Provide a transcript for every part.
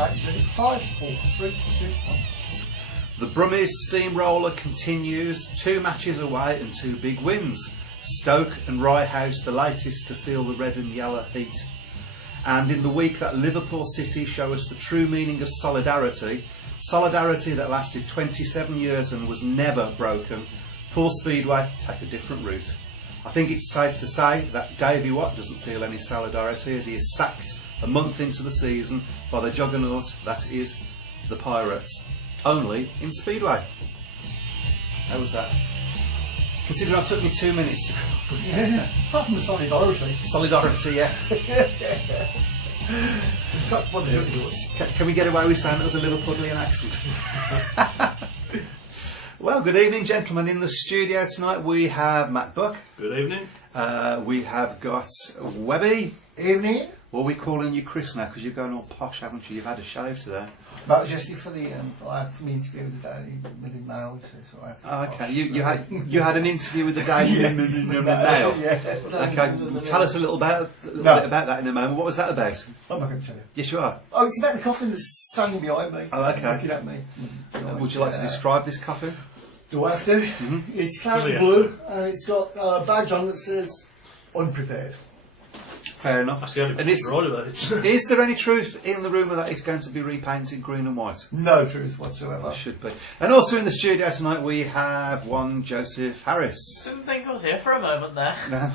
Okay, ready? 5, 4, 3, 2, 1. The Brummies steamroller continues, 2 matches away and 2 big wins. Stoke and Rye House the latest to feel the red and yellow heat. And in the week that Liverpool City show us the true meaning of solidarity that lasted 27 years and was never broken, Paul Speedway take a different route. I think it's safe to say that Davey Watt doesn't feel any solidarity as he is sacked a month into the season by the juggernaut that is the Pirates. Only in Speedway. How was that? Considering it took me 2 minutes to come up. Yeah, apart from the solidarity. Solidarity, yeah. That's what the judge was. Can we get away with saying it was a Liverpudlian accent? Well, good evening, gentlemen. In the studio tonight we have Matt Buck. Good evening. We have got Webby. Evening. What are we calling you Chris now? Because you're going all posh, haven't you? You've had a shave today. That was yesterday for the interview with the Daily Mail. So Okay, you had an interview with the Daily Mail. Yeah. Okay, tell us a little bit about that in a moment. What was that about? I'm not going to tell you. Yes, you are. Oh, it's about the coffin that's standing behind me. Oh, okay. Looking at me. Would you like to describe this coffin? Do I have to? Mm-hmm. It's cloudy blue and it's got a badge on that says unprepared. Fair enough. That's the only And thing right about it. is there any truth in the rumour that it's going to be repainted green and white? No truth whatsoever. It should be. And also in the studio tonight we have one Joseph Harris. Didn't think I was here for a moment there. No.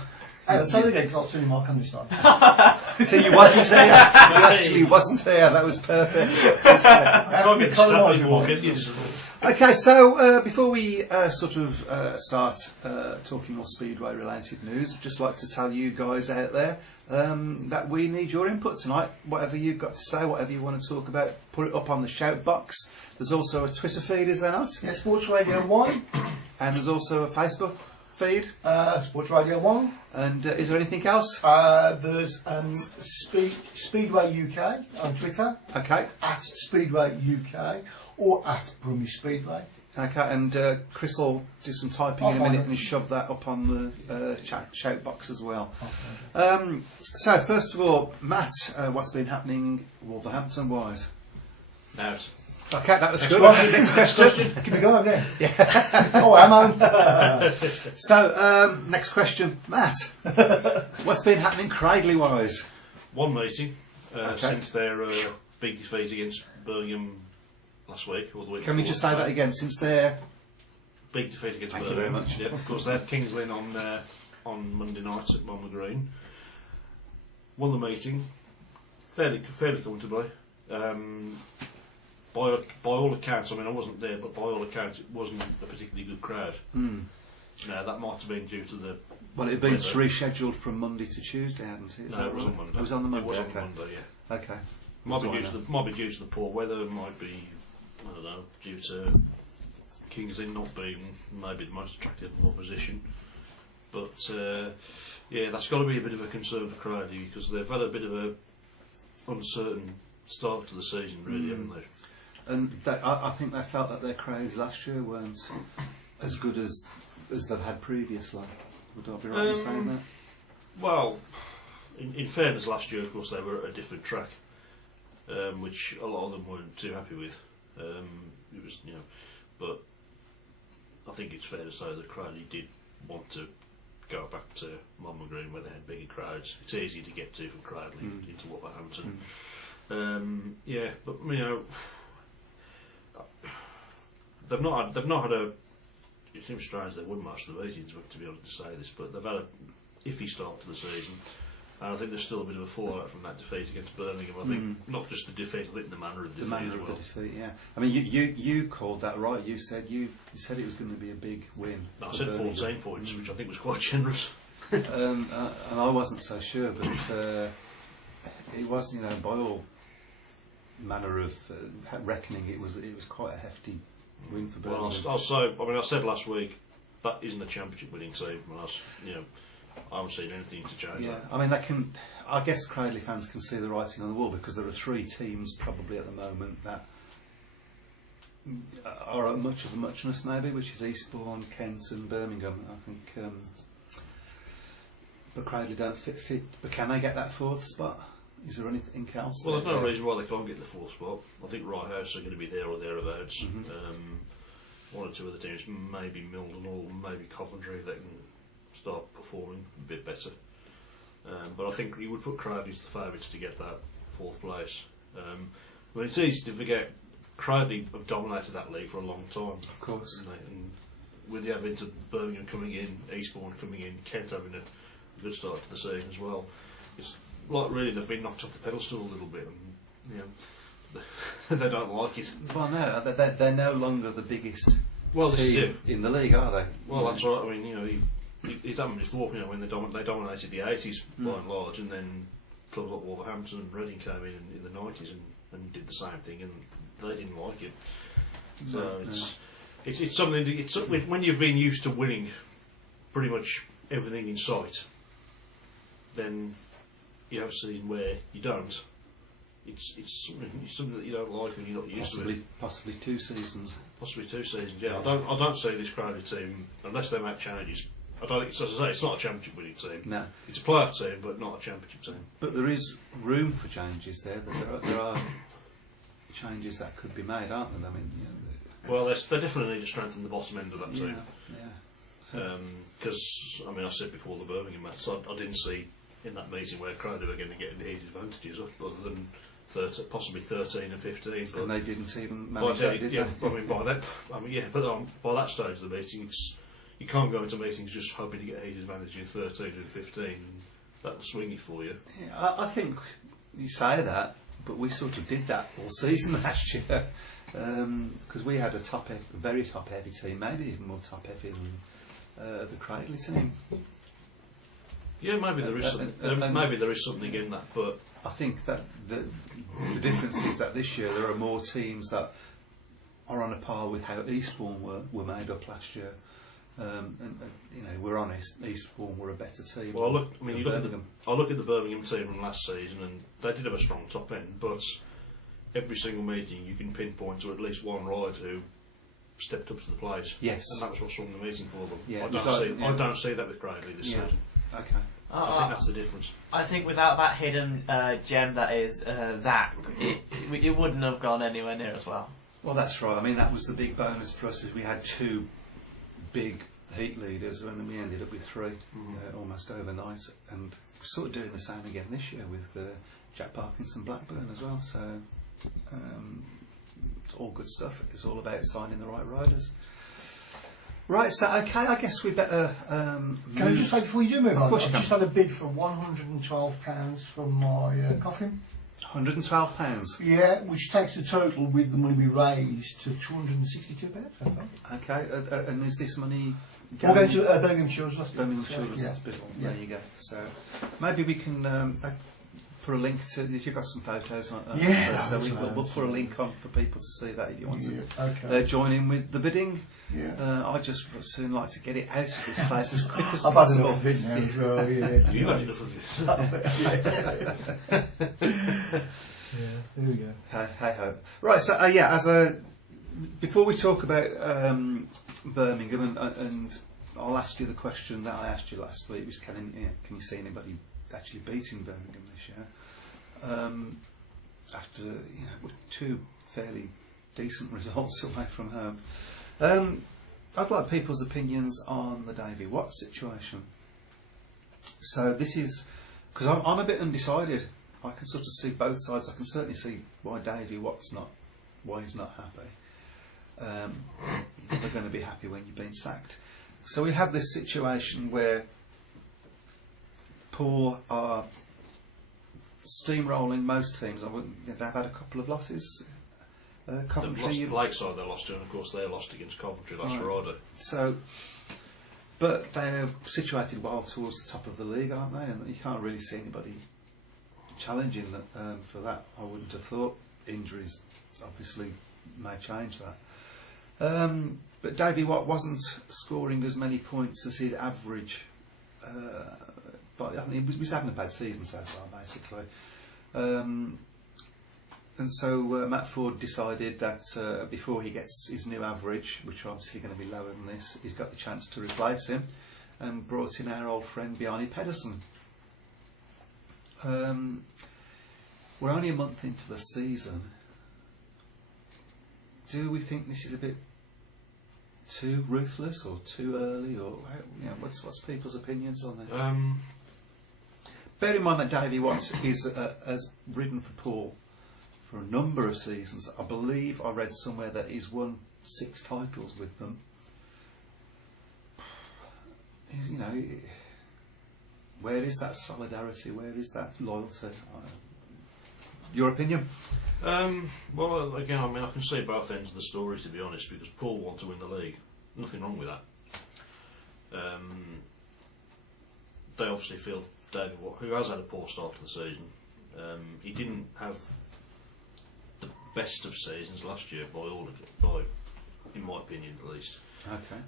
I'll tell you again, because I'll turn your mic on this time. So you wasn't here. You actually wasn't here. That was perfect. Can't get the stuff anymore, can you? Okay, so before we start talking more Speedway related news, I'd just like to tell you guys out there that we need your input tonight. Whatever you've got to say, whatever you want to talk about, put it up on the shout box. There's also a Twitter feed, is there not? Yeah, Sports Radio 1. And there's also a Facebook feed. Sports Radio 1. And is there anything else? There's Speedway UK on Twitter. Okay. At Speedway UK or at Brummy Speedway. Okay, and Chris will do some typing in a minute and shove that up on the shout box as well. Okay. So, first of all, Matt, what's been happening Wolverhampton-wise? Out. Okay, that was good. Next question. Can we go on there? Yeah. Oh, am I? So, next question, Matt. What's been happening Cradley-wise? One meeting since their big defeat against Birmingham last week, or the week Can we before. just say that again? Since their big defeat against Thank you Birmingham. very much. Yeah, of course, they had Kings Lynn on Monday night at Monmouth Green. Won the meeting fairly comfortably. By all accounts, I mean I wasn't there, but by all accounts it wasn't a particularly good crowd. Now that might have been due to the well, it had been rescheduled from Monday to Tuesday, hadn't it? No, it was on Monday. It was on the Monday. It was okay. on Monday, yeah. Okay. Might be due to the poor weather. Might be, I don't know, due to Kings Lynn not being maybe the most attractive opposition. But yeah, that's got to be a bit of a concern for Cradley because they've had a bit of a uncertain start to the season, really, haven't they? And I think they felt that their crowds last year weren't as good as they've had previously. Would I be right in saying that? Well, in fairness, last year, of course, they were at a different track, which a lot of them weren't too happy with. It was, but I think it's fair to say that Cradley did want to go back to Monmouth Green where they had bigger crowds. It's easy to get to from Cradley into Wolverhampton. Yeah, but they've not had a. It seems strange they won most of the meetings, to be honest to say this, but they've had a iffy start to the season, and I think there's still a bit of a fallout from that defeat against Birmingham. I think not just the defeat, I think the manner of the defeat. The manner as well. of the defeat, yeah. I mean, you called that right. You said it was going to be a big win. No, I said 14 points, which I think was quite generous. And I wasn't so sure, but it was, by all manner of reckoning, it was quite a hefty win for Birmingham. Well, I said last week that isn't a championship winning team, and I haven't seen anything to change that. I mean, I guess Cradley fans can see the writing on the wall because there are 3 teams probably at the moment that are at much of a muchness maybe, which is Eastbourne, Kent and Birmingham. I think, but Cradley don't fit. But can they get that 4th spot Is there anything else? Well, there's no reason why they can't get the 4th spot. I think Right House are going to be there or thereabouts. One or two other teams, maybe Milton or maybe Coventry, they can start performing a bit better. But I think you would put Cradley as the favourites to get that 4th place. It's easy to forget Cradley have dominated that league for a long time. Of course. And with the advent of Birmingham coming in, Eastbourne coming in, Kent having a good start to the season as well, it's like really they've been knocked off the pedestal a little bit. And, they don't like it. Well, no, they're no longer the biggest team in the league, are they? Well, that's right. I mean, he's done before. When they dominated the 80s by and large, and then clubs like Wolverhampton and Reading came in the 90s and did the same thing, and they didn't like it. So it's something. When you've been used to winning pretty much everything in sight, then you have a season where you don't. It's something that you don't like when you're not used to it. Possibly 2 seasons. Possibly 2 seasons. Yeah, I don't see this Cradley team unless they make changes. I don't think, as I say, it's not a championship winning team. No, it's a playoff team, but not a championship team. But there is room for changes there. There are changes that could be made, aren't there? I mean, well, they definitely need to strengthen the bottom end of that team. Yeah. Because I mean, I said before the Birmingham match, I didn't see in that meeting where Cradley were going to get any advantages other than possibly 13 and 15. But and they didn't even manage that, did they? By that stage of the meeting, you can't go into meetings just hoping to get a heated advantage in 13 and 15, and that'll swing it for you. Yeah, I think you say that, but we sort of did that all season last year because we had a very top-heavy team, maybe even more top-heavy than the Cradley team. Yeah, maybe there is something. Maybe there is something in that, but I think that the difference is that this year there are more teams that are on a par with how Eastbourne were made up last year. And we're honest, Eastbourne were a better team. Well, look at the Birmingham team from last season, and they did have a strong top end, but every single meeting you can pinpoint to at least one rider who stepped up to the plate. Yes, and that was what swung the meeting for them. Yeah, I don't see that with Cradley this season. Okay. I think that's the difference. I think without that hidden gem that is Zach, it wouldn't have gone anywhere near as well. Well, that's right. I mean, that was the big bonus for us, is we had 2 big heat leaders, and then we ended up with 3 almost overnight, and we're sort of doing the same again this year with Jack Parkinson Blackburn as well. So it's all good stuff. It's all about signing the right riders. Right, so okay, I guess we better. Can I just say before you do move on? Of course you I've just had a bid for £112 from my coffin. £112. Yeah, which takes the total with the money we raised to £262. I think. Okay, and is this money We're going to Birmingham Children's Hospital. Birmingham Children's Hospital? Yeah. There you go. So maybe we can put a link to, if you've got some photos on. So we'll put a link on for people to see that if you want to join in with the bidding. Yeah. I'd just soon like to get it out of this place as quick as I've possible. had enough of it now as well. You had enough of it. There we go. Hey ho. Right, so before we talk about Birmingham, and I'll ask you the question that I asked you last week, was can you see anybody actually beating Birmingham this year? After 2 fairly decent results away from home. I'd like people's opinions on the Davy Watt situation. So this is because I'm a bit undecided. I can sort of see both sides. I can certainly see why Davy Watt's why he's not happy. You're never going to be happy when you've been sacked. So we have this situation where Paul are steamrolling most teams. They've had a couple of losses. Coventry. They've lost Lakeside, they lost to, and of course they lost against Coventry last Friday. So, but they're situated well towards the top of the league, aren't they? And you can't really see anybody challenging for that. I wouldn't have thought. Injuries obviously may change that. But Davy Watt wasn't scoring as many points as his average. But I think he's having a bad season so far, basically. And so Matt Ford decided that before he gets his new average, which are obviously going to be lower than this, he's got the chance to replace him, and brought in our old friend Bjarne Pedersen. We're only a month into the season. Do we think this is a bit too ruthless or too early, or what's people's opinions on this? Bear in mind that Davey Watts has ridden for Paul for a number of seasons. I believe I read somewhere that he's won 6 titles with them. Where is that solidarity? Where is that loyalty? Your opinion? Well, again, I mean, I can see both ends of the story, to be honest, because Paul wants to win the league. Nothing wrong with that. They obviously feel David Watt, who has had a poor start to the season, he didn't have the best of seasons last year, in my opinion, at least. Okay.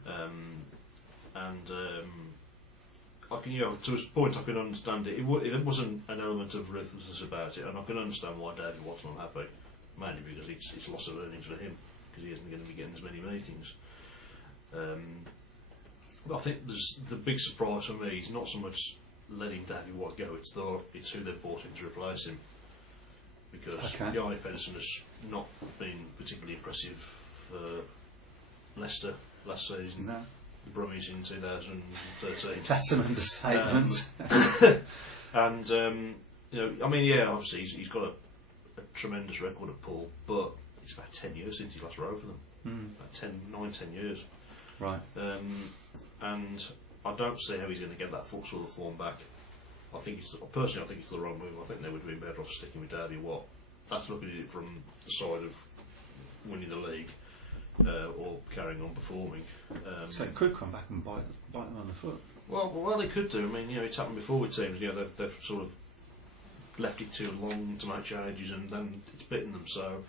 I can, to a point, I can understand it. It wasn't an element of ruthlessness about it, and I can understand why David wasn't unhappy, mainly because it's loss of earnings for him, because he isn't going to be getting as many meetings. But I think the big surprise for me is not so much letting David Watt go; it's who they've brought in to replace him. Because Jarni Pedersen has not been particularly impressive for Leicester last season. No. Brummies in 2013. That's an understatement. Obviously he's got a tremendous record at Poole, but it's about 10 years since he last rode for them. About 10 years. Right. And I don't see how he's going to get that sort of form back. I think it's the wrong move. I think they would have been better off sticking with Davey Watt. That's looking at it from the side of winning the league. Or carrying on performing. So it could come back and bite them on the foot. Well, they could do. I mean, it's happened before with teams. They've sort of left it too long to make changes, and then it's bitten them. So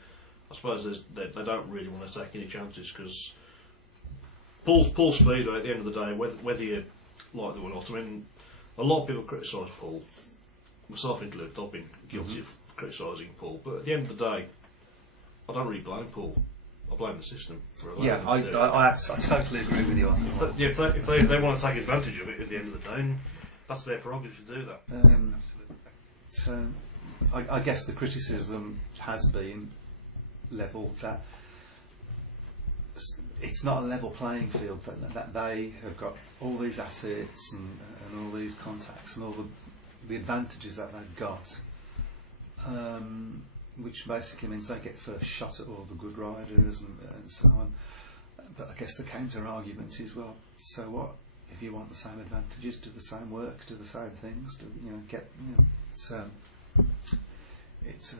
I suppose they don't really want to take any chances, because Paul Speedway, at the end of the day, whether you like them or not. I mean, a lot of people criticise Paul. Myself included, I've been guilty of criticising Paul. But at the end of the day, I don't really blame Paul. I blame the system for allowing them to do it. I totally agree with you on that. But if they want to take advantage of it at the end of the day, that's their prerogative to do that. So I guess the criticism has been levelled that it's not a level playing field, that they have got all these assets and all these contacts and all the advantages that they've got. Which basically means they get first shot at all the good riders and so on. But I guess the counter argument is, well, so what? If you want the same advantages, do the same work, do the same things, So it's a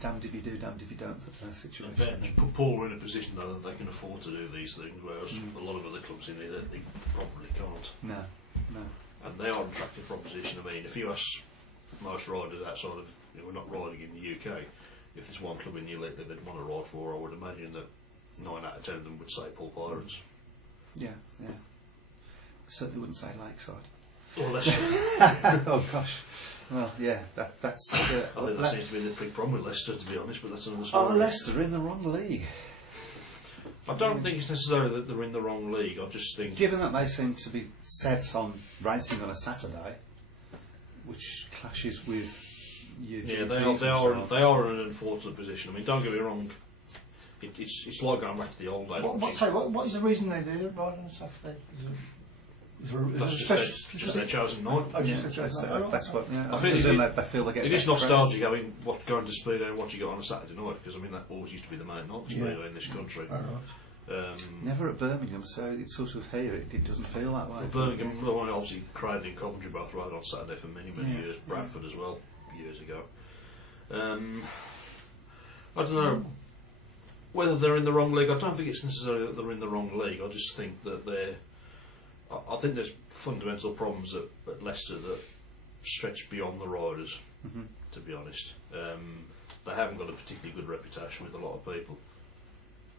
damned if you do, damned if you don't situation. Paul are in a position though that they can afford to do these things, whereas a lot of other clubs in there they probably can't. No. And they are an attractive proposition. I mean, if you ask most riders outside of, we're not riding in the UK, if there's one club in the elite that they'd want to ride for, I would imagine that 9 out of 10 of them would say Paul Pirates. Yeah. Certainly wouldn't say Lakeside. Or Leicester. Oh gosh. Well, yeah, that's. I think that seems to be the big problem with Leicester, to be honest, but that's another story. Oh, Leicester in the wrong league. I don't think it's necessarily that they're in the wrong league. I just think, given that they seem to be set on racing on a Saturday, which clashes with your they are in an unfortunate position. I mean, don't get me wrong. It's like going back to the old days. What is the reason they do it right on Saturday? That's just their chosen night. That's what. Yeah, I feel they feel they get. It is nostalgic going to Speedway and what you got on a Saturday night, because I mean that always used to be the main night of Speedway in this country. Never at Birmingham, so it's sort of here. It doesn't feel that way. Birmingham, obviously, Craig and Coventry both rode on Saturday for many years. Bradford as well, years ago. I don't know whether they're in the wrong league. I don't think it's necessarily that they're in the wrong league. I just think that I think there's fundamental problems at Leicester that stretch beyond the riders. To be honest, they haven't got a particularly good reputation with a lot of people.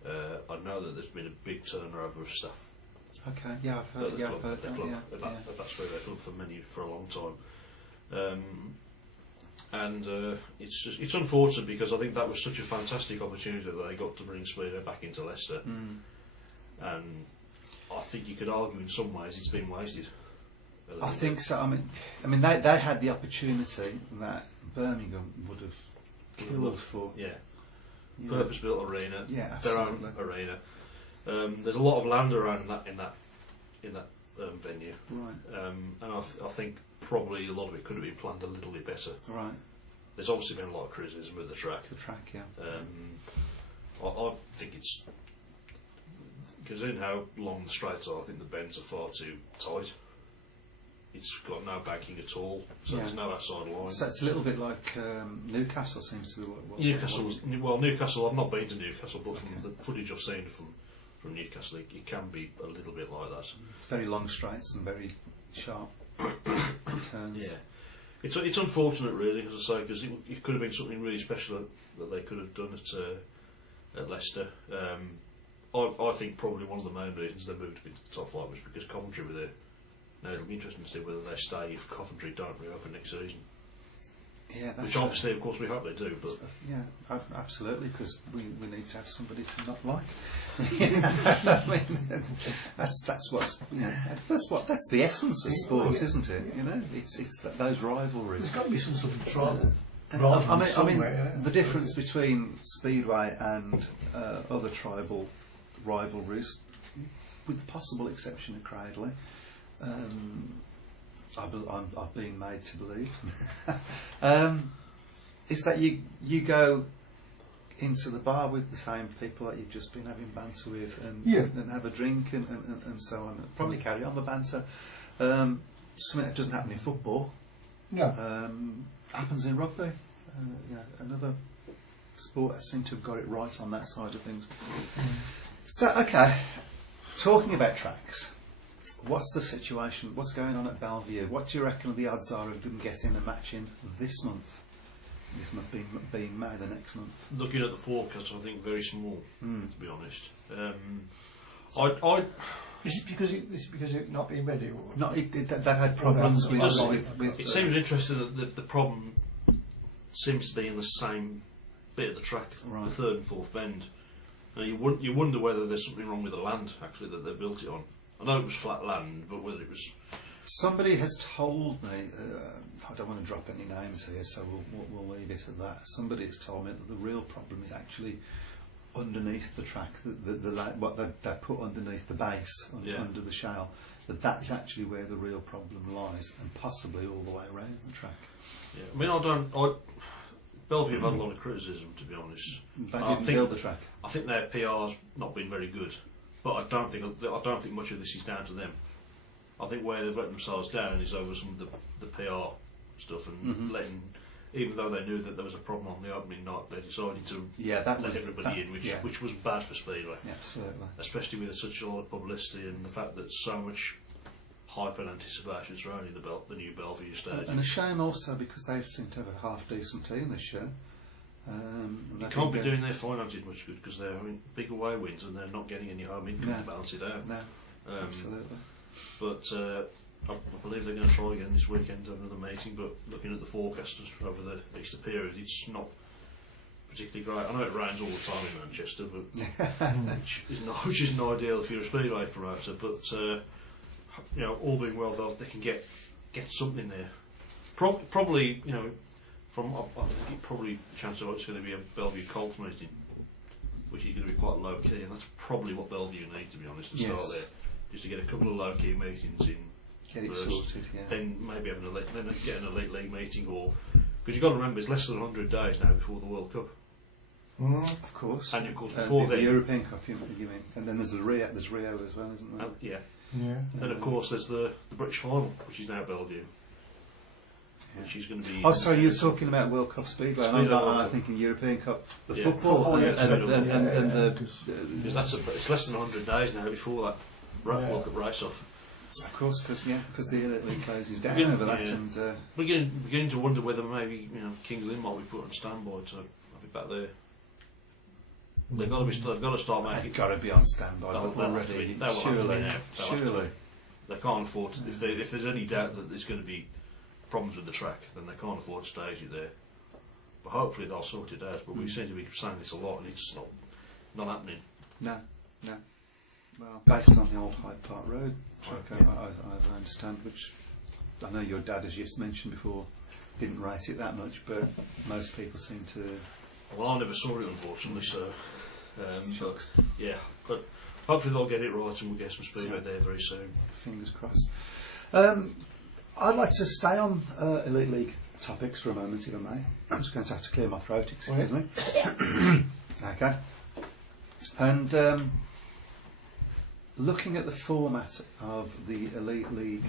I know that there's been a big turnover of stuff. Okay, yeah, I've heard that. That's where they've done for a long time. It's unfortunate, because I think that was such a fantastic opportunity that they got to bring Speedway back into Leicester, and I think you could argue in some ways it's been wasted. I think so. I mean, they had the opportunity that Birmingham would have killed for. Yeah. You know, Purpose-built arena. Yeah, Their own absolutely. arena. There's a lot of land around in that venue, Right, and I think probably a lot of it could have been planned a little bit better. right. There's obviously been a lot of criticism with the track. The track, yeah. I think it's because in how long the straights are, I think the bends are far too tight. It's got no banking at all, so Yeah. there's no outside line. So it's a little bit like Newcastle seems to be what Newcastle. I've not been to Newcastle, but from the footage I've seen from Newcastle, it can be a little bit like that. it's very long straights and very sharp turns. Yeah, it's unfortunate, really, as I say, because it could have been something really special that they could have done at Leicester. I think probably one of the main reasons they moved into the top flight was because Coventry were there. Now it'll be interesting to see whether they stay if Coventry don't reopen next season. Yeah, that's Which obviously, of course, we hope they do. But yeah, absolutely, because we need to have somebody to not like. I mean, that's what's that's the essence of sport, isn't it? You know, it's those rivalries. There's got to be some sort of trial. I mean, the difference between Speedway and other tribal rivalries, with the possible exception of Cradley, I've been made to believe, is that you go into the bar with the same people that you've just been having banter with, and have a drink and so on. Probably carry on the banter. Something that doesn't happen in football. No. Happens in rugby. Another sport that seemed to have got it right on that side of things. So, okay, talking about tracks, what's the situation? What's going on at Bellevue? What do you reckon the odds are of them getting a match in this month? This month being May, the next month. looking at the forecast, I think very small, to be honest. Is it because it not being ready? Or? No, that had problems with. It seems interesting that the problem seems to be in the same bit of the track, Right. the third and fourth bend. Now you wonder whether there's something wrong with the land actually that they built it on. I know it was flat land, but whether it was Somebody has told me. I don't want to drop any names here, so we'll leave it at that. Somebody has told me that the real problem is actually underneath the track, what they put underneath the base, under the shale. That is actually where the real problem lies, and possibly all the way around the track. Yeah, I mean, Bellevue have had a lot of criticism, to be honest. They didn't build the track. I think their PR's not been very good, but I don't think much of this is down to them. I think where they've let themselves down is over some of the PR stuff and letting, even though they knew that there was a problem on the opening night, they decided to let everybody in, which was bad for Speedway. Yeah, absolutely. Especially with such a lot of publicity and the fact that so much hype and anticipation surrounding the new Bellevue stage. And a shame also because they seem to have a half decent team this year. You can't be doing their finances much good because they're having big away wins and they're not getting any home income to balance it out. No, absolutely. But I believe they're going to try again this weekend to have another meeting. But looking at the forecast over the Easter period, it's not particularly great. I know it rains all the time in Manchester, but which isn't ideal if you're a Speedway promoter. But all being well, they can get something there. Probably, I think probably a chance of it's going to be a Bellevue Colts meeting, which is going to be quite low key, and that's probably what Bellevue need, to be honest, to start there. Just to get a couple of low key meetings in. Get it first, sorted, yeah. Then maybe get an elite league meeting, or because you've got to remember it's less than 100 days now before the World Cup. Of course. And of course before the then, European Cup, you mean, and then there's Rio as well, isn't there? And of course there's the British final, which is now at Bellevue. Which is going to be. Oh, sorry, you're talking about World Cup Speedway. I'm thinking European Cup, the football, and the. Because it's less than 100 days now before that World Cup race off. Of course, because the league closes down over that, and we're beginning to wonder whether maybe Kings Lynn might be put on standby to have it back there. They've got to start making. They've got to be on standby already. Surely, they can't afford to, if there's any doubt that there's going to be problems with the track, then they can't afford to stage it there. But hopefully they'll sort it out. But we seem to be saying this a lot, and it's not happening. No. Well, based on the old Hyde Park Road track, as I understand, which I know your dad, as you just mentioned before, didn't rate it that much, but most people seem to. Well, I never saw it, unfortunately, so. Shucks. Yeah, but hopefully they'll get it right and we'll get some Speedway there very soon. Fingers crossed. I'd like to stay on Elite League topics for a moment, if I may. I'm just going to have to clear my throat, excuse me. Okay. And looking at the format of the Elite League,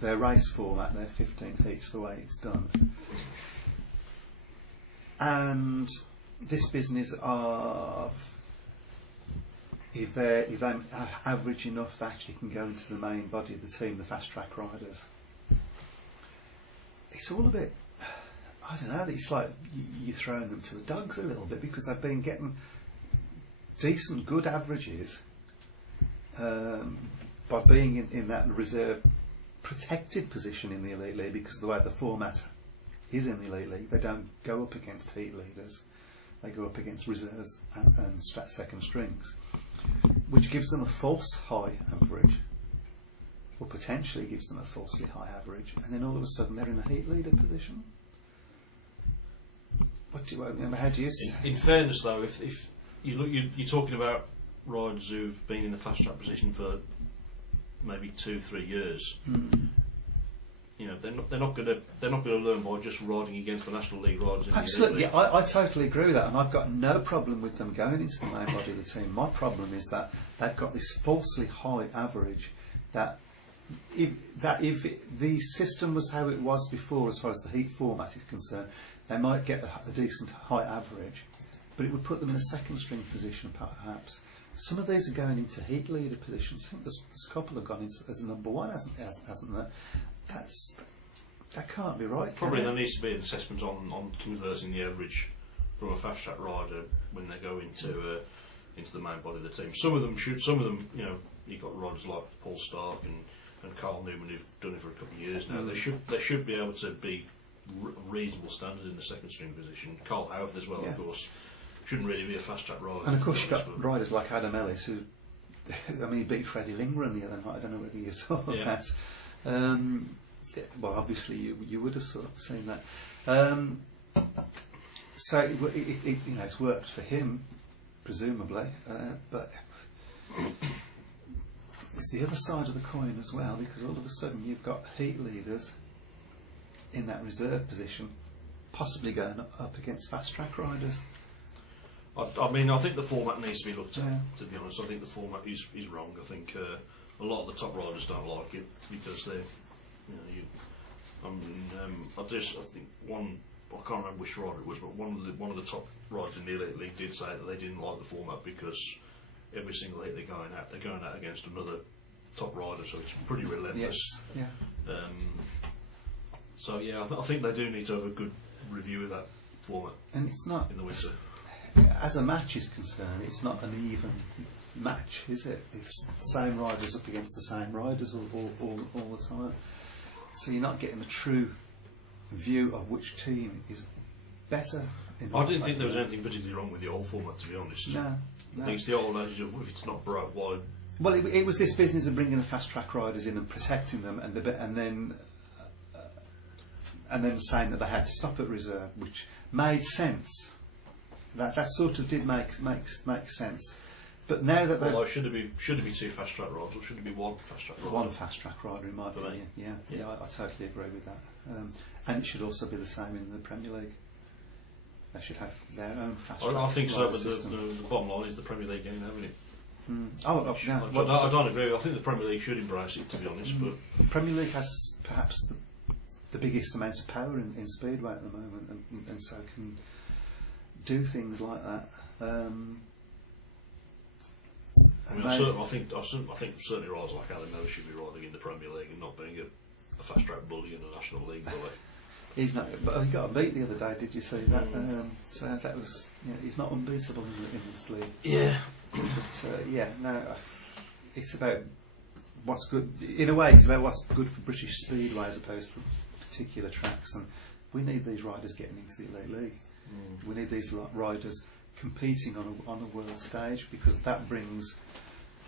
their race format, their 15 heats, the way it's done, and this business of if they're average enough, they actually can go into the main body of the team, the fast track riders. It's all a bit, I don't know, it's like you're throwing them to the dogs a little bit, because they've been getting decent, good averages by being in that reserve protected position in the Elite League, because of the way the format is in the Elite League. They don't go up against heat leaders, they go up against reserves and second strings, which gives them a false high average, or potentially gives them a falsely high average, and then all of a sudden they're in a heat leader position. How do you see? In fairness, though, if you look, you're talking about riders who've been in the fast track position for maybe 2-3 years. You know, they're not going to learn by just riding against the National League riders. Absolutely, yeah, I totally agree with that, and I've got no problem with them going into the main body of the team. My problem is that they've got this falsely high average. That if the system was how it was before, as far as the heat format is concerned, they might get a decent high average, but it would put them in a second string position perhaps. Some of these are going into heat leader positions. I think there's a couple have gone into as a number one, hasn't there? That can't be right. Probably there needs to be an assessment on converting the average from a fast track rider when they go into the main body of the team. Some of them should. Some of them, you know, you've got riders like Paul Stark and Carl Newman who've done it for a couple of years now. They should be able to be reasonable standard in the second string position. Carl Howth as well, of course, shouldn't really be a fast track rider. And of course you've got riders like Adam Ellis who, I mean, he beat Freddie Lindgren the other night. I don't know whether you saw that. Well, obviously you would have sort of seen that. So it you know, it's worked for him, presumably, but it's the other side of the coin as well, because all of a sudden you've got heat leaders in that reserve position, possibly going up against fast track riders. I mean, I think the format needs to be looked at. To be honest, I think the format is wrong. I think a lot of the top riders don't like it because they're, you know, I think one, I can't remember which rider it was, but one of the top riders in the Elite League did say that they didn't like the format because every single heat they're going out against another top rider, so it's pretty relentless. Yes. Yeah. So yeah, I think they do need to have a good review of that format. And it's not in the winter. As a match is concerned, it's not an even match, is it? It's the same riders up against the same riders all the time. So you're not getting a true view of which team is better. I didn't think there was anything particularly wrong with the old format, to be honest. No. I think it's the old adage of if it's not broke, why? Well, it was this business of bringing the fast track riders in and protecting them, and then saying that they had to stop at reserve, which made sense. That sort of did make sense. But now that should it be two fast track riders, or should it be one fast track rider? One fast track rider, in my opinion. Yeah, I totally agree with that. And it should also be the same in the Premier League. They should have their own fast track. I think so, but system. the bottom line is the Premier League ain't having it. Yeah. I don't agree. I think the Premier League should embrace it, to be honest. But the Premier League has perhaps the biggest amount of power in Speedway at the moment, and so can do things like that. I think certainly riders like Alan Miller should be riding in the Premier League and not being a fast track bully in the National League bully. He's not, but he got a beat the other day. Did you see that? So that was, he's not unbeatable in this league. Yeah, but it's about what's good. In a way, it's about what's good for British Speedway as opposed to particular tracks. And we need these riders getting into the Elite League. We need these riders competing on a world stage, because that brings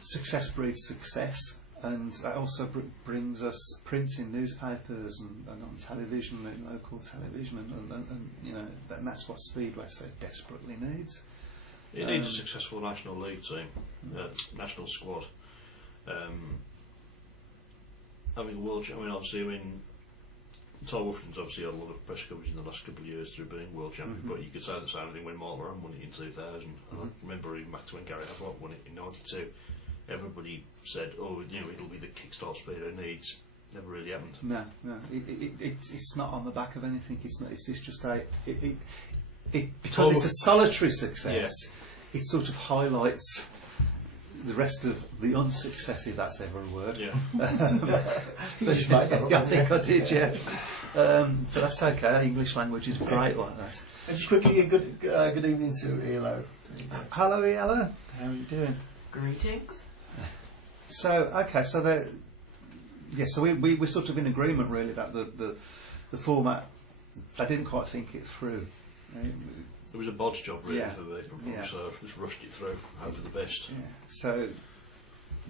success breeds success, and that also brings us print in newspapers and on television, in local television, and you know, and that's what Speedway so desperately needs. It needs a successful national league team, national squad. Having a world, obviously, Tom Wolfen's obviously had a lot of press coverage in the last couple of years through being world champion, but you could say the same thing when Mark Moran won it in 2000. I remember even back to when Gary Havelock won it in '92. Everybody said, "Oh, you know, it'll be the kickstart Speedway needs." Never really happened. No, it's not on the back of anything. It's not. It's just because it's a solitary success. It sort of highlights the rest of the unsuccess, if that's ever a word. Yeah. I think I did, yeah. But that's okay. English language is great like that. And just quickly, a good evening to ELO. Hello, Ella. How are you doing? Greetings. So we're sort of in agreement really that the format. I didn't quite think it through. It was a bodge job really Yeah. for me, Yeah. so I just rushed it through, hope for the best. Yeah. So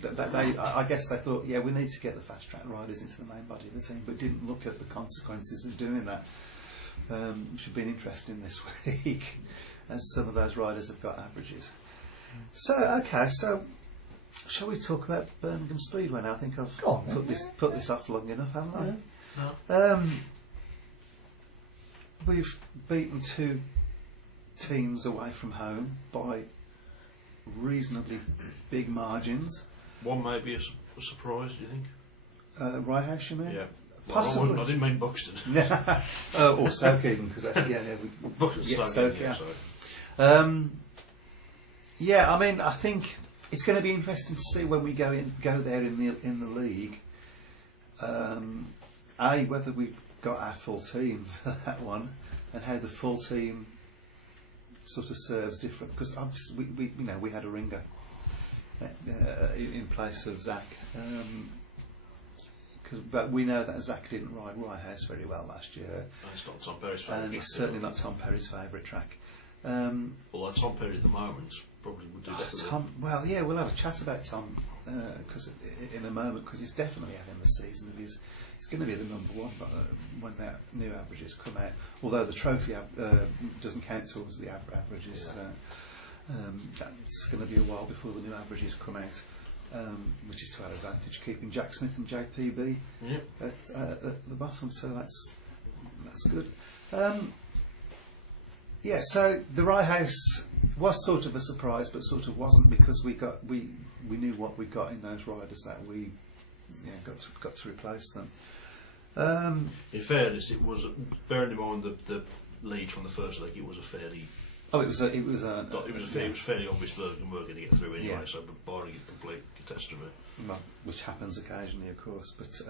I guess they thought, yeah, we need to get the fast track riders into the main body of the team, but didn't look at the consequences of doing that, which have been interesting this week, as some of those riders have got averages. So shall we talk about Birmingham Speedway now? I think I've put this off long enough, haven't I? No. We've beaten 2 teams away from home by reasonably big margins. One may be a surprise, do you think? Rye House, you mean? Yeah. Possibly. Well, I didn't mean Buxton. Or Stoke even, because Buxton, Stoke, yeah. Sorry. I mean, I think it's going to be interesting to see when we go there in the league. Whether we've got our full team for that one, and how the full team sort of serves different, because obviously we had a ringer in place of Zach, but we know that Zach didn't ride Rye House very well last year, And it's not Tom Perry's favourite and track. it's certainly not Tom Perry's favourite track. Although Tom Perry at the moment probably would do better Tom, well, yeah, we'll have a chat about Tom in a moment, because he's definitely having the season of his. It's going to be the number one when the new averages come out. Although the trophy doesn't count towards the averages, it's going to be a while before the new averages come out, which is to our advantage, keeping Jack Smith and JPB at the bottom. So that's good. So the Rye House was sort of a surprise, but sort of wasn't, because we knew what we got in those riders that we got to replace them. In fairness, it was, bearing in mind the lead from the first leg, it was a fairly. It was it was fairly obvious Birmingham were going to get through anyway. Yeah. So barring a complete catastrophe. well, which happens occasionally, of course. But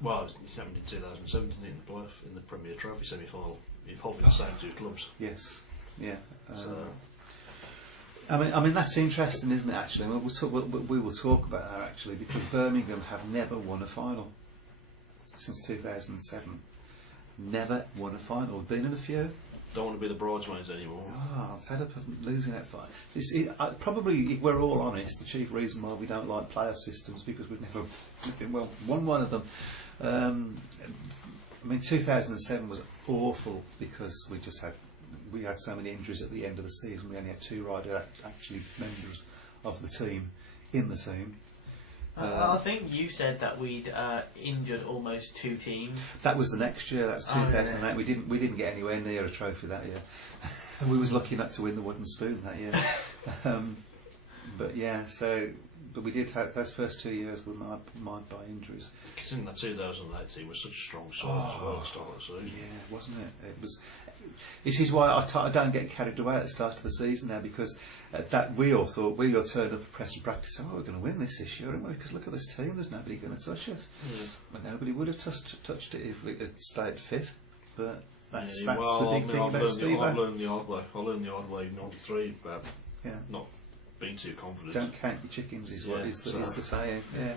Well, it happened in 2017 in the Premier Trophy semi-final, involving the same 2 clubs. yes, yeah. So, I mean that's interesting, isn't it? Actually, we will talk about that actually, because Birmingham have never won a final since 2007. Never won a final. We've been in a few. don't want to be the bridesmaids anymore. I'm fed up of losing that fight. Probably, if we're all honest, the chief reason why we don't like playoff systems, because we've never won one of them. I mean, 2007 was awful because we had so many injuries at the end of the season. We only had 2 riders, actually members of the team, in the team. I think you said that we'd injured almost 2 teams. That was the next year. That was 2008. Oh, yeah. We didn't get anywhere near a trophy that year. We was lucky not to win the wooden spoon that year. But we did have those first 2 years were marred by injuries. Because in that 2008 team was such a strong side as well at the start of the season. Yeah, wasn't it? It was. This is why I don't get carried away at the start of the season now, because that we all thought, we all turned up at press and practice, we're going to win this year, aren't we? Because look at this team, there's nobody going to touch us. But nobody would have touched it if we had stayed fit. But that's the big thing about Speedway. I've learned the hard way. I learned the hard way in '93 about not being too confident. Don't count your chickens is the saying. Yeah.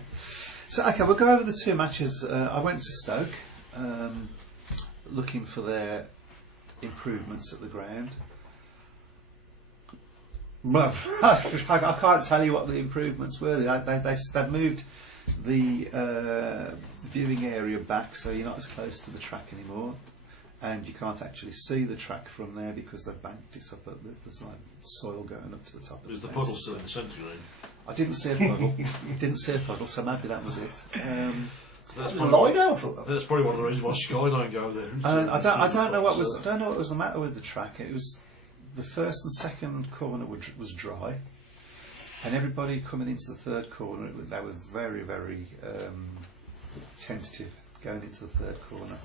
So okay, we'll go over the 2 matches. I went to Stoke, looking for their improvements at the ground. Well, I can't tell you what the improvements were. They've moved the viewing area back, so you're not as close to the track anymore, and you can't actually see the track from there because they've banked it up. There's like soil going up to the top of Is the fence. puddle still in the centre lane? I didn't see a puddle. Didn't see a puddle, so maybe that was it. That's There's a lie down for them. That's probably one of the reasons why Sky don't go there. I don't know what was the matter with the track. It was the first and second corner was dry, and everybody coming into the third corner, they were very, very tentative going into the third corner.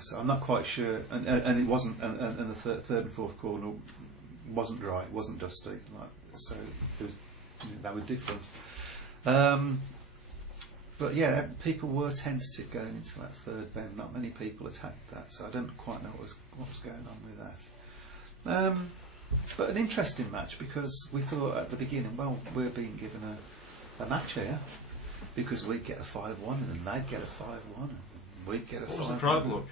So I'm not quite sure, and it wasn't, and the third and fourth corner wasn't dry, it wasn't dusty, so it was, they were different. But yeah, people were tentative going into that third bend. Not many people attacked that, so I don't quite know what was going on with that. But an interesting match, because we thought at the beginning, well, we're being given a match here because we'd get a 5-1 and they'd get a 5-1 and we'd get a 5-1. What was the crowd look?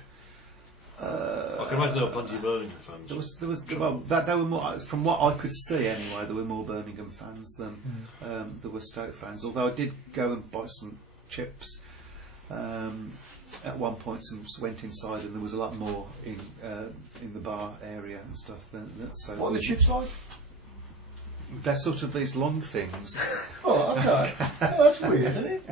I can imagine there were plenty of Birmingham fans. There was well, there were more, from what I could see anyway, there were more Birmingham fans than there were Stoke fans. Although I did go and buy some chips at one point, and went inside, and there was a lot more in the bar area and stuff. So What are the chips like? they're sort of these long things. Oh, okay. Well, that's weird, isn't it?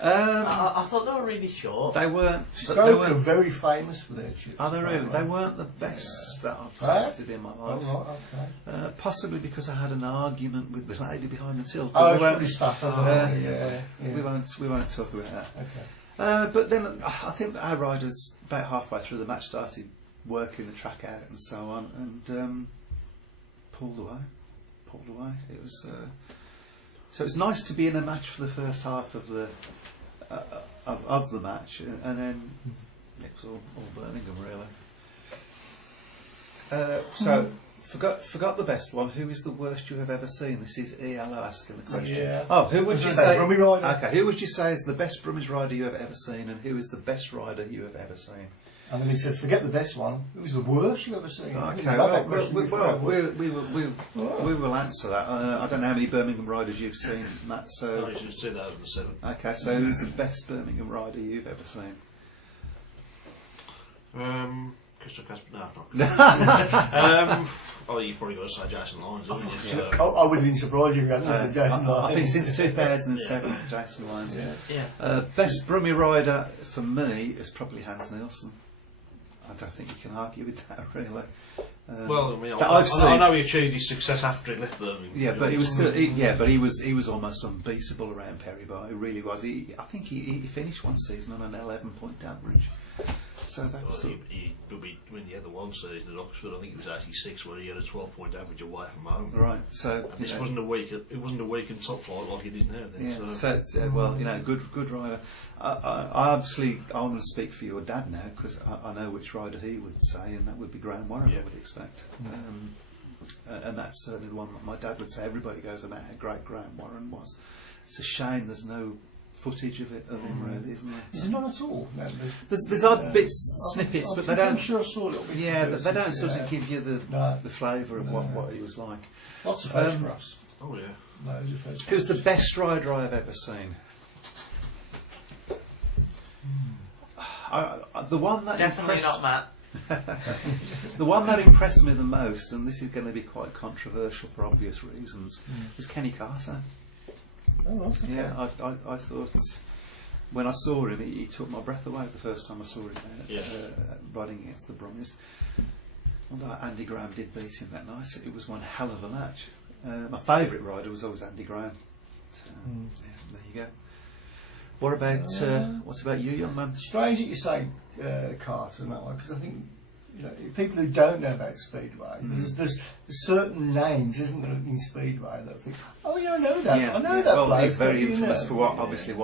I thought they were really short. They weren't. Stoke are very famous for their chips. Oh, they weren't the best that I've tasted in my life. Oh, right, okay. Possibly because I had an argument with the lady behind the till. Oh, we won't, it's stuff. Yeah. we won't talk about that. Okay. But then I think that our riders, about halfway through the match, started working the track out and so on, and pulled away. It was so it's nice to be in a match for the first half of the match, and then it was all Birmingham really. So forgot the best one. Who is the worst you have ever seen? This is ELO asking the question. Yeah. Oh, who would you Who's say? that, Brummie rider? Okay, who would you say is the best Brummie rider you have ever seen, and who is the best rider you have ever seen? And then he says, forget the best one. Who's the worst you've ever seen? Okay, we will answer that. I don't know how many Birmingham riders you've seen, Matt. So No, it's just 2007. okay, so who's the best Birmingham rider you've ever seen? Christopher Casper. No, not. Oh, you've probably got to say Jason Lyons, haven't you? So, I would have been surprised if you hadn't said Jason. I think since 2007, Jason Lyons. Yeah. Best Brummie rider for me is probably Hans Nielsen. I don't think you can argue with that, really. well, I mean, I know he achieved his success after he left Birmingham. Yeah, but he was still. But he was almost unbeatable around Perry Bar. He really was. I think he finished one season on an 11-point average. So that was. When he had the one season at Oxford, I think it was 86, where he had a 12-point average away from home. Right. So And this wasn't a week. It wasn't a week in top flight like it is now. Then, yeah. So well, good rider. I obviously I want to speak for your dad now, because I know which rider he would say, and that would be Graham Warren. Yeah. I would expect. And that's certainly the one that my dad would say. Everybody goes about how great Graham Warren was. It's a shame there's no footage of him, really, isn't there? Is it not at all? No, There's odd bits, snippets, but they I'm don't. sure I saw a little bit. Yeah, they don't sort of give you No. the flavour of what he was like. Lots of photographs. Oh yeah. Loads of photographs. Who's the best rider I've ever seen? The one that Definitely impressed, not Matt. the one that impressed me the most, and this is going to be quite controversial for obvious reasons, was Kenny Carter. Oh, that's okay. Yeah, I thought when I saw him, he took my breath away the first time I saw him riding against the Brummies. Although Andy Graham did beat him that night, it was one hell of a match. My favourite rider was always Andy Graham. So, yeah, there you go. What about you, young man? Strange that you say Carter and that one, because I think people who don't know about Speedway, there's certain names, isn't there, in Speedway that think, oh yeah, I know that. Yeah, I know that. well, bloke, he's very but, infamous for what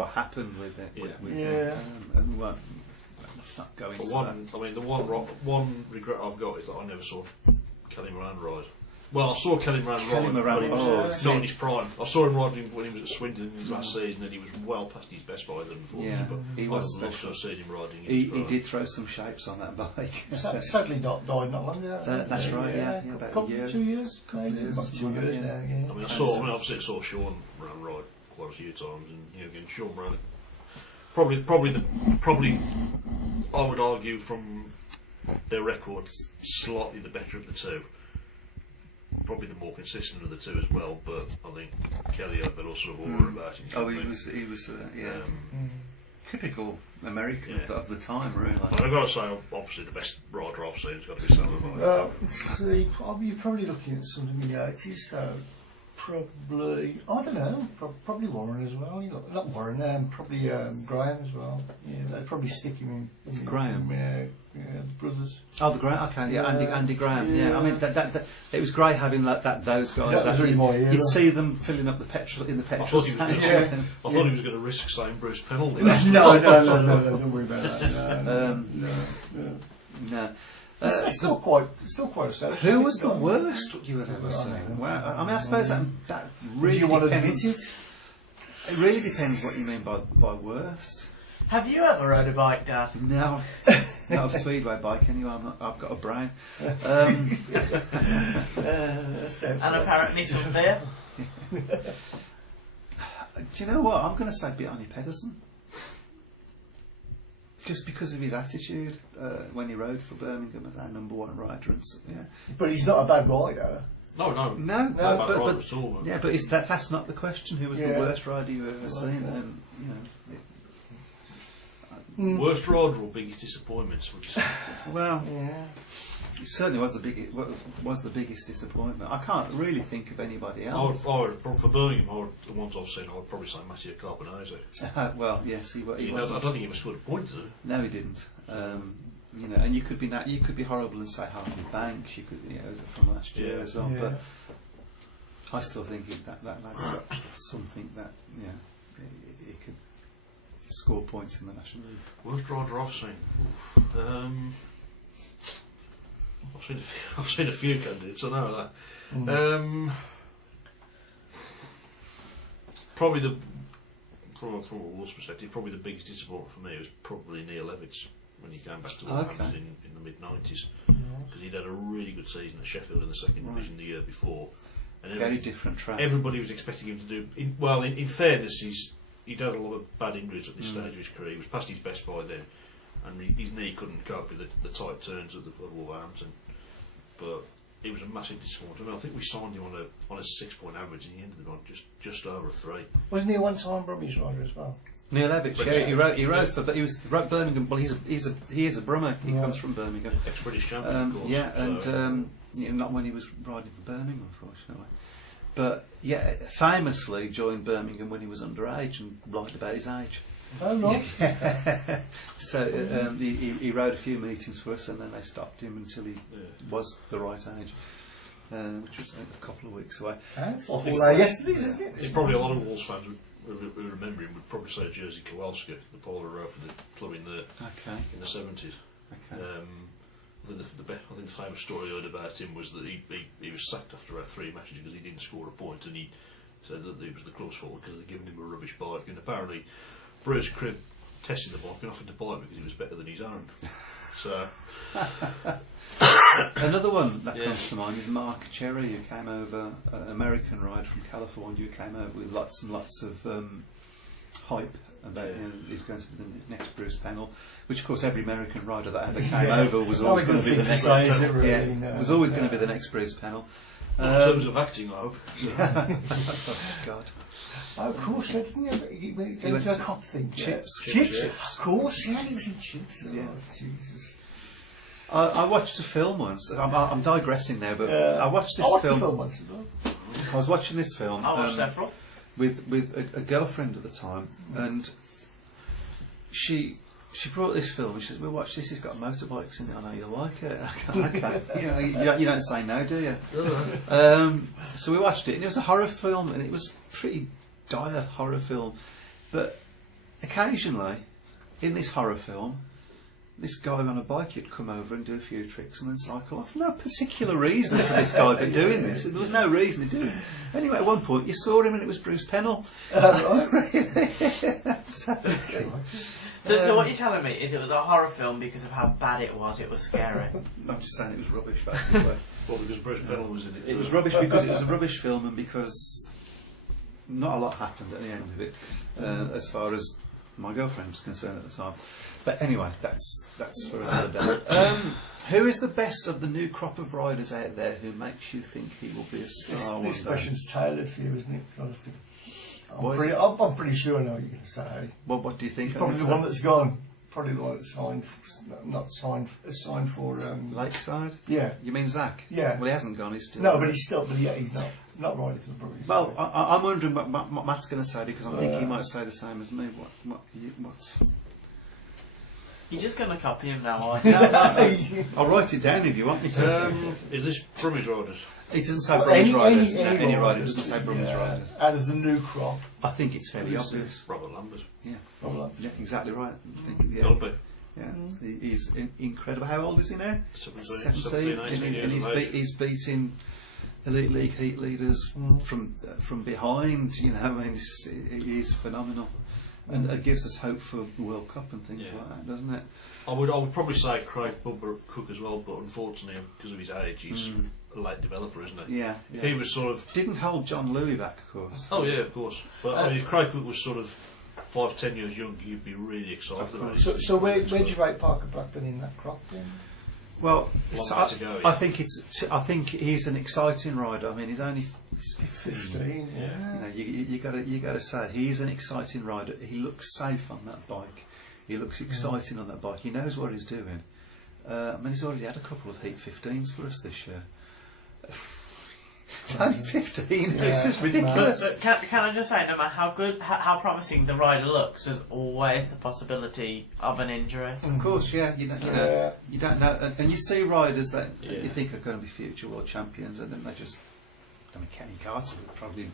happened with it. Yeah. And let's not go into that. I mean, the one regret I've got is that I never saw Kelly Moran ride. Well, I saw Kelly Moran ride, but he was not in his prime. I saw him riding when he was at Swindon in his last season, and he was well past his best by then, unfortunately. But he I was would love to special. have seen him riding. He did throw some shapes on that bike. Sadly, died not long ago. That's right. Yeah, about a year. 2 years, maybe. years, About 2 years now. Yeah. I mean, obviously I saw Sean ride quite a few times, and again, Sean Brown, probably, I would argue from their records, slightly the better of the two. Probably the more consistent of the two as well, but I think Kelly had that sort of aura about him. Oh, he was typical American of the time, really. But I've got to say, obviously, the best rider I've seen has got to be Sam. See, you're probably looking at something in the 80s, so probably, I don't know, probably Warren as well. Not Warren, probably Graham as well. Yeah, they'd probably stick him in Graham? The brothers. Oh, the Graham. Okay, yeah, Andy Graham. Yeah, I mean that it was great having those guys. That was really my era. You'd see them filling up the petrol station. I thought he was going to risk saying Bruce Penalty. No, don't worry about that. No. It's still quite essential. Who was the worst you had ever seen? Well, I mean, I suppose that really you want to depends. admit it? It really depends what you mean by worst. Have you ever rode a bike, Dad? No, not a Speedway bike anyway. I've got a brain. And apparently some fear. Do you know what? I'm going to say Bjarne Pedersen. Just because of his attitude when he rode for Birmingham as our number one rider. But he's not a bad rider. No, but that's not the question. Who was the worst rider you've ever seen? Worst rider or biggest disappointments? Would you say? Well, it certainly was the biggest disappointment. I can't really think of anybody else. For Birmingham, the ones I've seen, I would probably say Mattia Carpenese. Well, yes, he wasn't. I don't think he ever scored a point, did he? No, he didn't. And you could be horrible and say Harvey Banks. You could, was it from last year as well? Yeah. But I still think that lad's got something that he could score points in the National League. Worst rider I've seen. I've seen a few candidates. I know that. Probably from a Wolves perspective, probably the biggest disappointment for me was probably Neil Evans when he came back to Wolves in the mid '90s, because he'd had a really good season at Sheffield in the second division the year before. And very different track. Everybody was expecting him to do in fairness, he'd had a lot of bad injuries at this stage of his career. He was past his best by then, and his knee couldn't cope with the tight turns at the Wolverhampton. But it was a massive disappointment. I think we signed him on a 6-point average, and he ended up on just over a 3. Wasn't he a one-time Brummies rider as well? Neil Evans, he rode for, but he wrote Birmingham. Well, he is a Brummer. He comes from Birmingham. Ex-British champion, of course. Not when he was riding for Birmingham, unfortunately. But famously joined Birmingham when he was underage and lied about his age. Oh, right. So he rode a few meetings for us, and then they stopped him until he was the right age, which was a couple of weeks away. Yesterday, isn't it? It's probably a lot of Wolves fans who remember him would probably say Jerzy Kowalski, the polar row for the club in the 70s. Okay. I think the famous story I heard about him was that he was sacked after about 3 matches because he didn't score a point, and he said that it was the club's fault because they'd given him a rubbish bike, and apparently Bruce Cribb tested the bike and offered to buy it because it was better than his own. So another one that comes to mind is Mark Cherry, who came over, American rider from California, who came over with lots and lots of hype about he's going to be the next Bruce Pennell, which of course every American rider that ever came over was always going to be the next. Was always going to be the next Bruce Pennell. In terms of acting, I hope. Oh, God. Oh, of course, he went to a cop thing. Chips. Of course, he was in Chips. Oh, Jesus. I watched a film once. I'm digressing now, but I watched this film. The film once as well. I was watching this film. I watched several. With a girlfriend at the time, and she brought this film. She says, "We'll watch this. It's got motorbikes in it. I know you'll like it." Okay, you don't say no, do you? So we watched it, and it was a horror film, and it was pretty dire horror film. But occasionally, in this horror film, this guy on a bike would come over and do a few tricks and then cycle off. No particular reason for this guy but doing this. There was no reason to do it. Anyway, at one point you saw him and it was Bruce Pennell. So what you're telling me is it was a horror film because of how bad it was scary. I'm just saying it was rubbish, basically. Well, because Bruce Pennell was in it. It was rubbish because it was a rubbish film, and because not a lot happened at the end of it, as far as my girlfriend was concerned at the time. But anyway, that's for another day. Who is the best of the new crop of riders out there who makes you think he will be a star one This day? question's tailored for you, isn't it? 'Cause I think- What is I'm pretty sure I know what you're going to say. What do you think? He's probably the one that's gone. Probably the one that's signed for. Lakeside? Yeah. You mean Zach? Yeah. Well, he hasn't gone. He's still. No, but he's not riding for the Brummies. Well, I'm wondering what Matt's going to say, because I think he might say the same as me. What's? You're just going to copy him now, aren't you? I'll write it down if you want me to. Is this Brummies riders? It doesn't say Well, Brummies any riders. rider, Any rider. It doesn't say Brummies riders. Out of the new crop. I think it's fairly obvious. Robert Lambert. Yeah. Probably. Yeah, exactly right. I think, yeah. Will be. Yeah, he's incredible. How old is he now? 17, 18 and years of age. he's beating elite league heat leaders from behind. You know, I mean, he's phenomenal, and it gives us hope for the World Cup and things like that, doesn't it? I would probably say Craig Bubba Cook as well, but unfortunately, because of his age, he's a late developer, isn't he? Yeah. If he was sort of Didn't hold John Louis back, of course. Oh yeah, of course. But I mean, if Craig Cook was sort of 5-10 years younger, you'd be really excited. Of course. about it. So where'd you rate Parker Blackburn in that crop then? Well, Long so way to go, yeah. I think he's an exciting rider. I mean, he's 15. 15, yeah. You know, you got to say he's an exciting rider. He looks safe on that bike. He looks exciting on that bike. He knows what he's doing. I mean, he's already had a couple of Heat 15s for us this year. It's only 15. Yeah, It's just that's ridiculous. But can I just say, no matter how good, how promising the rider looks, there's always the possibility of an injury. Of course, yeah. You don't know, and you see riders that Yeah. you think are going to be future world champions, and then they just. I mean, Kenny Carter would probably.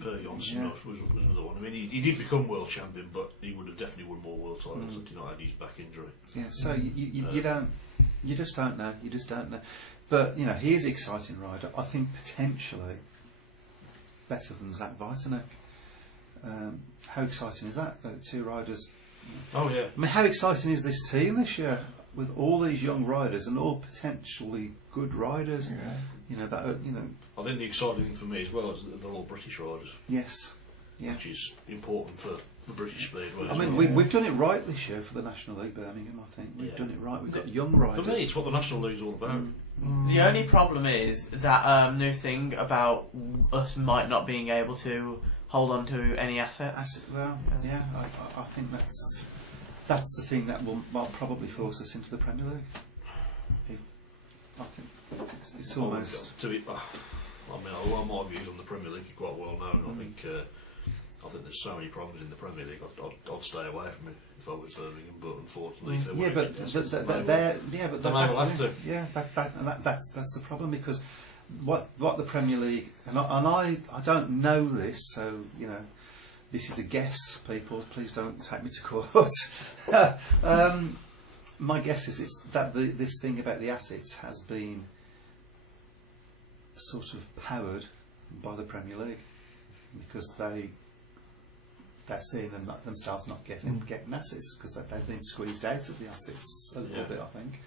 Per Johnson was another one. I mean, he did become world champion, but he would have definitely won more world titles had he not had his back injury. Yeah, so you just don't know. You just don't know. But you know, he is an exciting rider. I think potentially better than Zach Vitanek. How exciting is that? Two riders. Oh yeah. I mean, how exciting is this team this year with all these young riders and all potentially good riders? Yeah. You know that. You know. I think the exciting thing for me as well is that they're all British riders, Yes. Yeah. which is important for British Speedway. I as mean, well. we've done it right this year for the National League Birmingham. I think we've Yeah. done it right. We've got young For riders. me, it's what the National League's all about. The only problem is that new thing about us might not being able to hold on to any assets. Well, yeah, I think that's the thing that will probably force us into the Premier League. I think it's almost. To be, I mean, a lot of my views on the Premier League are quite well known. I think there's so many problems in the Premier League. I'd stay away from it if I was Birmingham. But unfortunately, if Yeah, but that's the problem, because what the Premier League and I don't know this, so you know, this is a guess. People, please don't take me to court. My guess is it's that this thing about the assets has been sort of powered by the Premier League, because they're seeing themselves not getting assets, because they've been squeezed out of the assets a little bit, I think.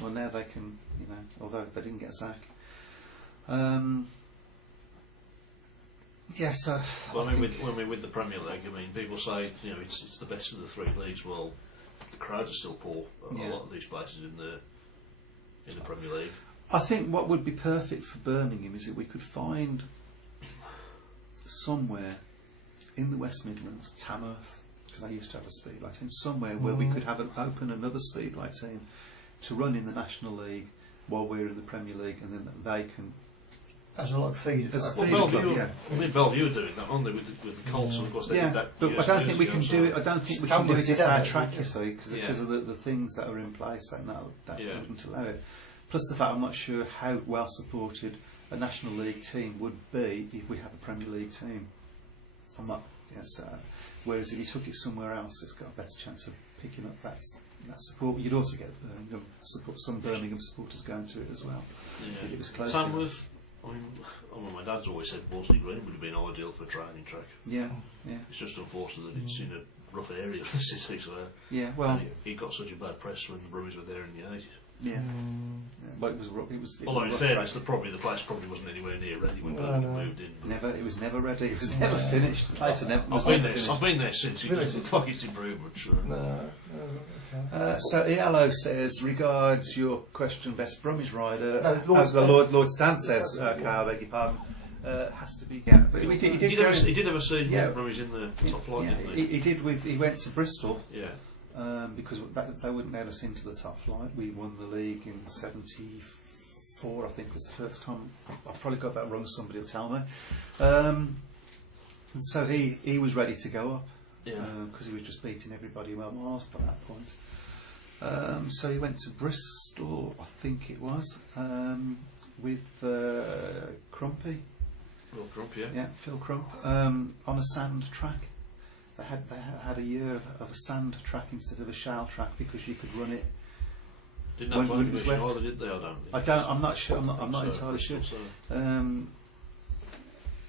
Well, now they can, you know, although they didn't get Zach. Yeah, so. Well, with the Premier League, I mean, people say, you know, it's the best of the three leagues. Well, the crowds are still poor at a lot of these places in the Premier League. I think what would be perfect for Birmingham is that we could find somewhere in the West Midlands, Tamworth, because they used to have a speedway team, somewhere where we could open another speedway team to run in the National League while we're in the Premier League, and then they can. As a lot feed. As a Well, feeder Bellevue, club, yeah. I mean, Bellevue are doing that, aren't they, with the Colts? And of course, they did that. But I don't think we years can ago, do so- it. I don't think we Can't can do put it it at together, our track, yeah. you see, because of the things that are in place that Yeah. wouldn't allow it. Plus the fact I'm not sure how well supported a National League team would be if we have a Premier League team. I'm not. Yes. Whereas if you took it somewhere else, it's got a better chance of picking up that support. You'd also get Birmingham support. Some Birmingham supporters going to it as well. Yeah. If it was close. Tamworth, I mean, my dad's always said Worsley Green would have been ideal for a training track. Yeah. Yeah. It's just unfortunate that it's in a rough area of the city. So Yeah. Well. he got such a bad press when the Brummies were there in the 80s. Yeah. But it was rough. It was Although in rough fairness, track. the place probably wasn't anywhere near ready when No, Birmingham no. moved in. It was never ready. It was never finished. The place had never. I've been there. I've been there since. It Really? doesn't look like it's improvement. Sure. No, okay. So Ialo says, regards your question, best Brummies rider. No, Lord as the Stan. Lord Stan says, okay, I beg your pardon. Has to be. Yeah, but he did go. He did have a season Yeah. where he's in the top flight, Yeah, didn't he? he did with. He went to Bristol. Yeah. Because they wouldn't let us into the top flight. We won the league in '74, I think was the first time. I probably got that wrong. Somebody will tell me. And so he was ready to go up. Yeah. Because he was just beating everybody well miles by that point. So he went to Bristol, I think it was, with Crumpy. Well, Trump, yeah. Yeah, Phil Crump, on a sand track. They had a year of a sand track instead of a shale track because you could run it. Didn't when have it was motivation wet. either, did they? I don't. I don't. I'm not sure. I'm not So, entirely sure. so-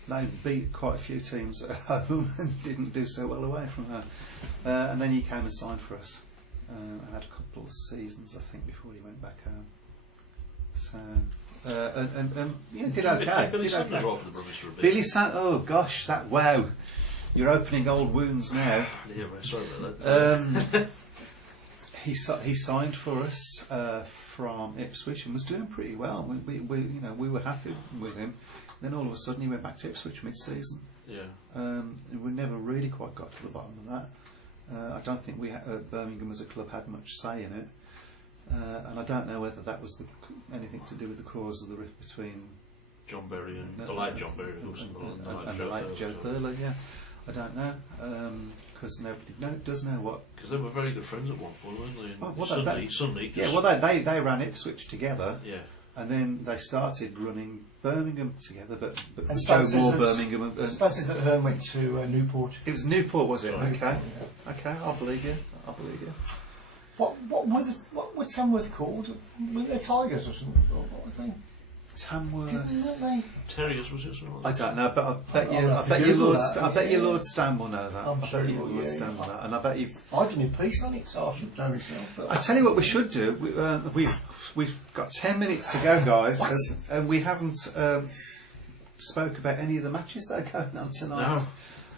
They beat quite a few teams at home and didn't do so well away from her. And then he came and signed for us. And had a couple of seasons, I think, before he went back home. So and yeah, did okay. Billy Did Sanders okay. right for the Brummies for a bit. Billy Oh gosh, that wow! You're opening old wounds now. Yeah, well, sorry about that. He signed for us from Ipswich and was doing pretty well. We we were happy with him. Then all of a sudden he went back to Ipswich mid-season. Yeah. And we never really quite got to the bottom of that. I don't think Birmingham as a club had much say in it. And I don't know whether that was anything to do with the cause of the rift between John Berry and the late John Berry, of course, and the late Joe Thurley. Yeah, I don't know because nobody does know what. Because they were very good friends at one point, weren't they? Oh, well, Sunday. Yeah, well, they ran Ipswich together. Yeah. And then they started running Birmingham together, but And Joe Stan Moore says Birmingham. Stan says that Hearn went to Newport. It was Newport, was it? Sorry. Okay, Yeah. okay, I'll believe you. What were Tamworth called? Were they Tigers or something? Or what were they? Tamworth. Weren't they? Terriers, was it? Something I like that? don't know, but I'll have to Google that. I bet you Yeah. Lord Stan will know that. I'm I sure bet he you will, Lord yeah. Stan will know, and I bet you. I did a piece on it, so I should know myself. But I tell you what we should do. We've got 10 minutes to go, guys, What? and we haven't spoke about any of the matches that are going on tonight.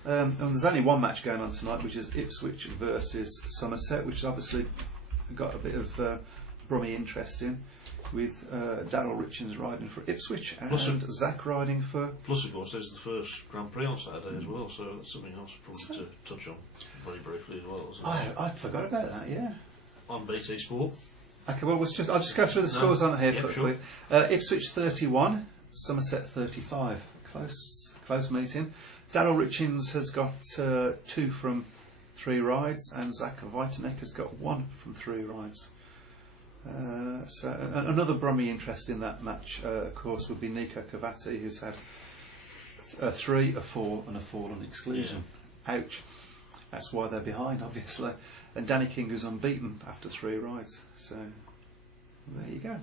And there's only one match going on tonight, which is Ipswich versus Somerset, which has obviously got a bit of Brummie interest in, with Darryl Richards riding for Ipswich and Plus Zach riding for. Plus, of course, there's the first Grand Prix on Saturday as well, so that's something else probably to touch on very briefly as well. So. I forgot about that. Yeah. On BT Sport. Okay. Well, I'll just go through the scores on here Yeah, for sure. you. Ipswich 31, Somerset 35. Close meeting. Darryl Richins has got 2 from 3 rides, and Zach Vitanek has got 1 from 3 rides. So another Brummie interest in that match, of course, would be Nico Cavati, who's had a 3, a 4, and a fallen exclusion. Ouch! That's why they're behind, obviously. And Danny King, who's unbeaten after 3 rides. So there you go.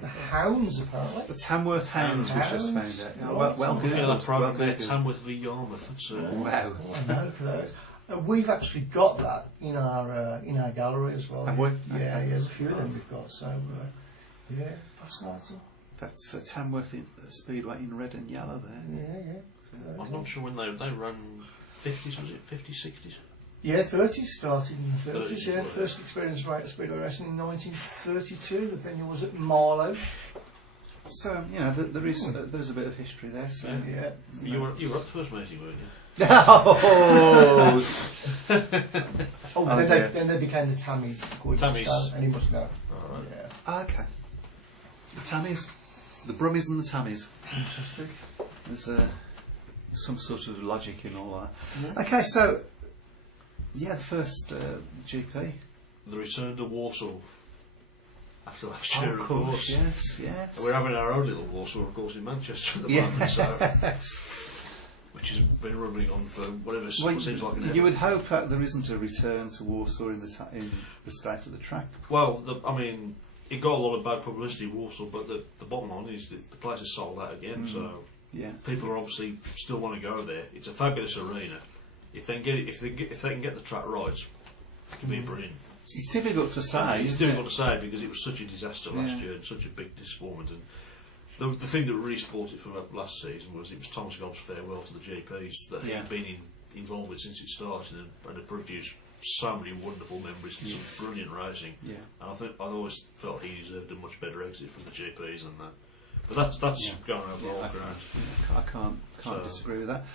the Hounds, apparently. The Tamworth Hounds, we've just found out. Yeah, well Yeah, good. that programme Well there, good. Tamworth v Yarmouth. That's, Wow. Oh, I know, look at those. We've actually got that in our gallery as well. Have we? Yeah, Okay. there's a few of them we've got. So yeah, fascinating. That's Tamworth Speedway in red and yellow there. Yeah. So, I'm not sure when they ran 50s, was it 50s, 60s? Yeah, 30s started in the 30s. 30s, Yeah, right. first experience rate of speedway racing in 1932. The venue was at Marlow. so there's a bit of history there. So Yeah. You were at the first meeting, weren't you? oh, Oh, Oh, dear. then they became the Tammies. according to Tammies. Stan, and he must know. Alright. Yeah. okay. The Tammies, the Brummies and the Tammies. Interesting. There's some sort of logic in all that. Yeah. Okay, so the first GP. The return to Warsaw after last Oh, year, of course. yes. And we're having our own little Warsaw, of course, in Manchester at the moment, so, which has been running on for whatever Well, seems like an you ever. would hope that there isn't a return to Warsaw in the state of the track. Well, it got a lot of bad publicity, Warsaw, but the bottom line is that the place is sold out again, so Yeah. people are obviously still want to go there. It's a fabulous arena. If they can get the track right, it can be brilliant. It's difficult to say. It's isn't difficult it? to say because it was such a disaster last Yeah. year and such a big disappointment. And the thing that really spoiled it for last season was it was Tom Scobb's farewell to the GPs that Yeah. he'd been involved with since it started and had produced so many wonderful memories and some brilliant racing. Yeah. And I always felt he deserved a much better exit from the GPs than that. But that's Yeah. going over all ground. I can't So- disagree with that.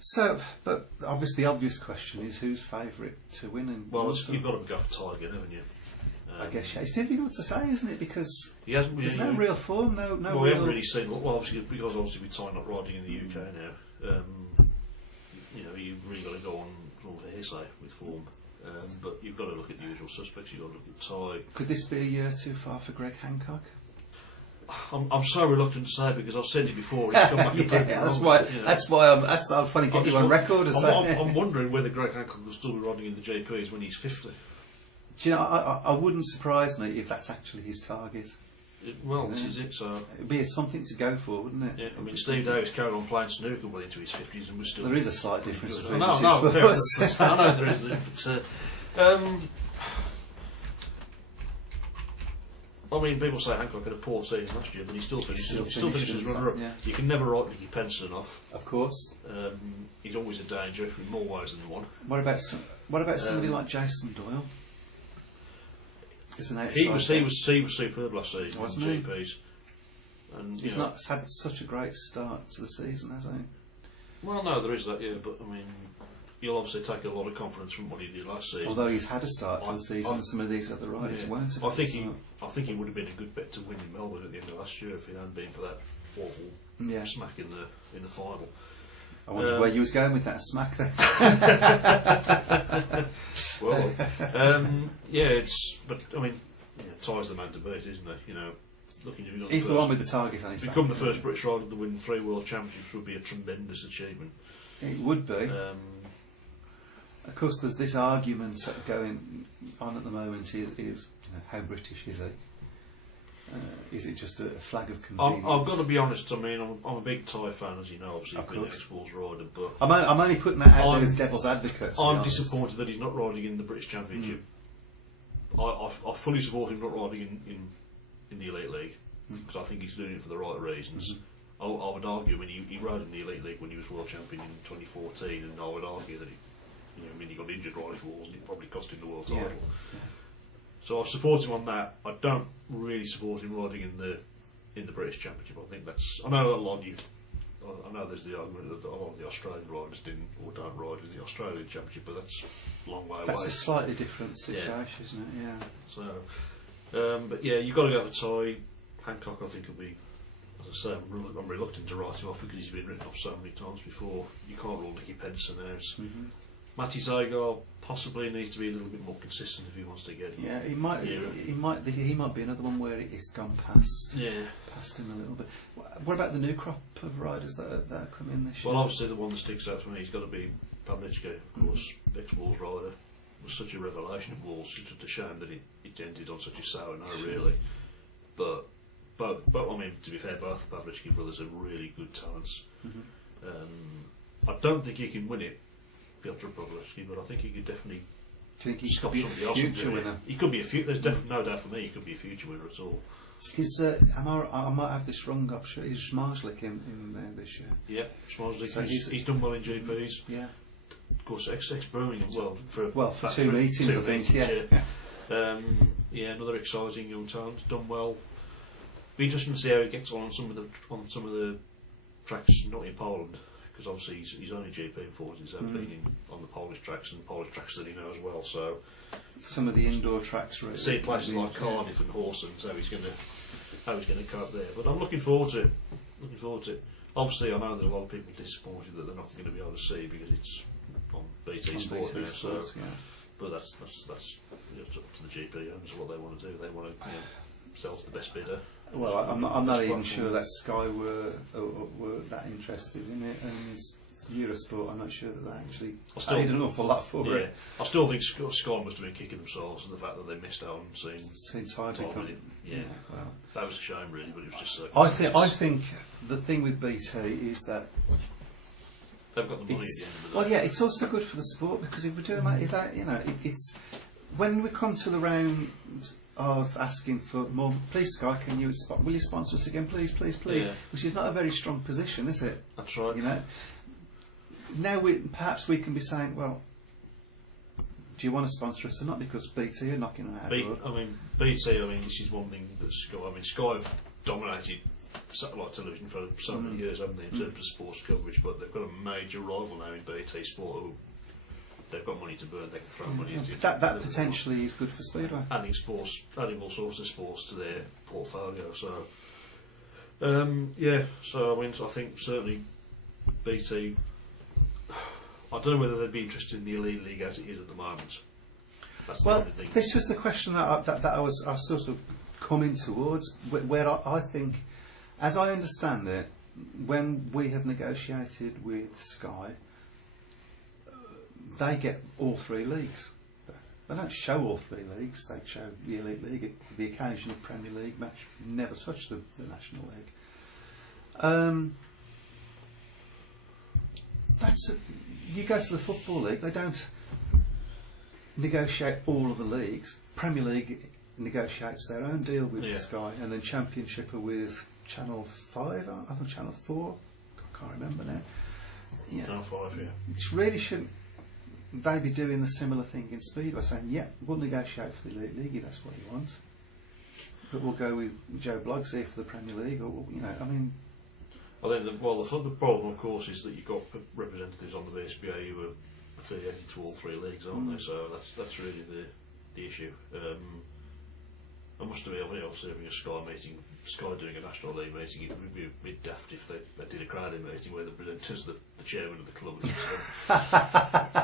So, but obviously, the obvious question is who's favourite to win? And Well, you've got to go for Ty again, haven't you? I guess it's difficult to say, isn't it? Because he hasn't. there's no real form, no well, real. we haven't really seen. Well, obviously, because with Ty not riding in the UK now, you've really got to go on for hearsay with form. But you've got to look at the usual suspects. You've got to look at Ty. Could this be a year too far for Greg Hancock? I'm so reluctant to say because I've said it before. It's come back and proven that's wrong, why. but, you know. That's why I'm trying to get you on record as saying. I'm wondering whether Greg Hancock will still be riding in the GPs when he's 50. Do you know? I wouldn't surprise me if that's actually his target. This is it. So It'd be something to go for, wouldn't it? yeah, I mean, Steve Davis carried on playing snooker well into his 50s and was still. There is a slight difference between No, the two no, fair sports. enough. I know there is. But, I mean, people say Hancock had a poor season last year, but he still finished as runner-up. Yeah. You can never write Nicky Penson off. Of course. He's always a danger in more ways than one. What about somebody like Jason Doyle? Is an outside. He was superb last season in Wasn't he? GPs. And He's not had such a great start to the season, has he? Well, no, there is that, yeah, but I mean, you'll obviously take a lot of confidence from what he did last season. Although he's had a start to the season, some of these other riders weren't. I think he would have been a good bet to win in Melbourne at the end of last year if it hadn't been for that awful smack in the final. I wondered where you was going with that smack there. Well, but I mean, Ty's the man to beat, isn't he? He's the one with the target on his back. Become the first British rider to win 3 World Championships would be a tremendous achievement. It would be. Of course, there's this argument going on at the moment. Is how British is he? Is it just a flag of convenience? I've got to be honest. I mean, I'm a big Ty fan, as you know. Obviously, Of being an course. ex-Bulls rider, but I'm only putting that out there as devil's advocate. to be I'm honest. disappointed that he's not riding in the British Championship. I fully support him not riding in the Elite League because I think he's doing it for the right reasons. I would argue when he rode in the Elite League when he was world champion in 2014, and I would argue that he got injured riding for Wolves and it probably cost him the world title. Yeah. So I support him on that. I don't really support him riding in the British Championship. I think that's. I know a lot of you. I know there's the argument that a lot of the Australian riders didn't or don't ride in the Australian Championship, but that's a long way away. That's a slightly different situation, isn't it? Yeah. So, but yeah, you've got to go for Ty. Hancock, I think, will be. As I say, I'm reluctant to write him off because he's been written off so many times before. You can't rule Nicky Penson out. Matty Zygar possibly needs to be a little bit more consistent if he wants to get. Yeah, he might be another one where it's gone past him a little bit. What about the new crop of riders that are coming this year? Well, obviously the one that sticks out for me has got to be Pavlicki, of course, ex-Wolves rider. Was such a revelation at Wolves. It's just a shame that it ended on such a sour note, really. But I mean, to be fair, both the Pavlicki brothers are really good talents. I don't think he can win it, Piotr Pavlicki, but I think he could definitely. Do you think he stop could be somebody a else from future doing it. winner? He could be a future. There's no doubt for me he could be a future winner at all. I might have this wrong. I'm sure he's Schmarzlik in there this year. Yeah, Schmarzlik. So he's done well in GPs. Yeah. Of course, ex Birmingham. For 2 meetings, I think. Yeah. Another exciting young talent. Done well. Be interesting to see how he gets on some of the tracks not in Poland, because obviously he's only GP before he's been on the Polish tracks and Polish tracks that he knows well. So some of the indoor tracks, really. See places like Cardiff and Horston, so he's going to cope there. But I'm looking forward to it. Obviously, I know there's a lot of people disappointed that they're not going to be able to see because it's on BT Sport now. Sports, so, but that's up to the GP owners what they want to do. They want to sell to the best bidder. Well, I'm not even sure that Sky were that interested in it, and Eurosport, I'm not sure that they actually paid an awful lot for it. I still think Sky must have been kicking themselves for the fact that they missed out on seeing Tide come. Yeah, well, that was a shame, really, but it was just so. I think the thing with BT is that they've got the money at the end of the day. Well, yeah, it's also good for the sport because if we do that, it's when we come to the round of asking for more, please Sky, will you sponsor us again, please, Yeah. which is not a very strong position, is it? That's right. You know, now perhaps we can be saying, well, do you want to sponsor us or not? Because BT are knocking them out. BT. This is one thing that Sky. Sky have dominated satellite television for so many years, haven't they, in terms of sports coverage? But they've got a major rival now in BT Sport who. They've got money to burn. They can throw money into that potentially is good for Speedway. Adding all sorts of sports to their portfolio. So, So I think certainly BT. I don't know whether they'd be interested in the Elite League as it is at the moment. That's the only thing. This was the question that I was sort of coming towards, where I think, as I understand it, when we have negotiated with Sky. They get all three leagues. They don't show all three leagues. They show the Elite League, the occasional Premier League match. Never touch the National League. You go to the Football League. They don't negotiate all of the leagues. Premier League negotiates their own deal with Sky, and then Championship are with Channel 5. I think Channel 4. I can't remember now. Yeah. Channel 5, yeah. Which really shouldn't. They'd be doing the similar thing in Speedway, saying, yeah, we'll negotiate for the Elite League if that's what you want, but we'll go with Joe Bloggs here for the Premier League, or, you know, I mean... I think the problem, of course, is that you've got representatives on the VSBA who are affiliated to all three leagues, aren't they? So that's really the issue. I must admit, obviously, having a Sky doing a National League meeting, it would be a bit daft if they did a Crowley meeting where the presenter's the chairman of the club.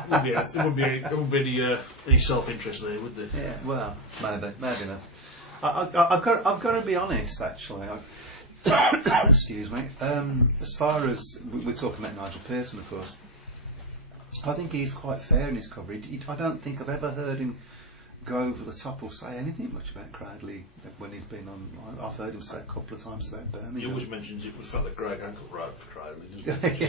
There wouldn't be any self-interest there, would there? Yeah, well, maybe not. I've got to be honest, actually. Excuse me. As far as we're talking about Nigel Pearson, of course, I think he's quite fair in his coverage. I don't think I've ever heard him go over the top or say anything much about Cradley when he's been on. I've heard him say a couple of times about Birmingham. He always mentions it was the fact that Greg Ankle wrote for Cradley, doesn't he?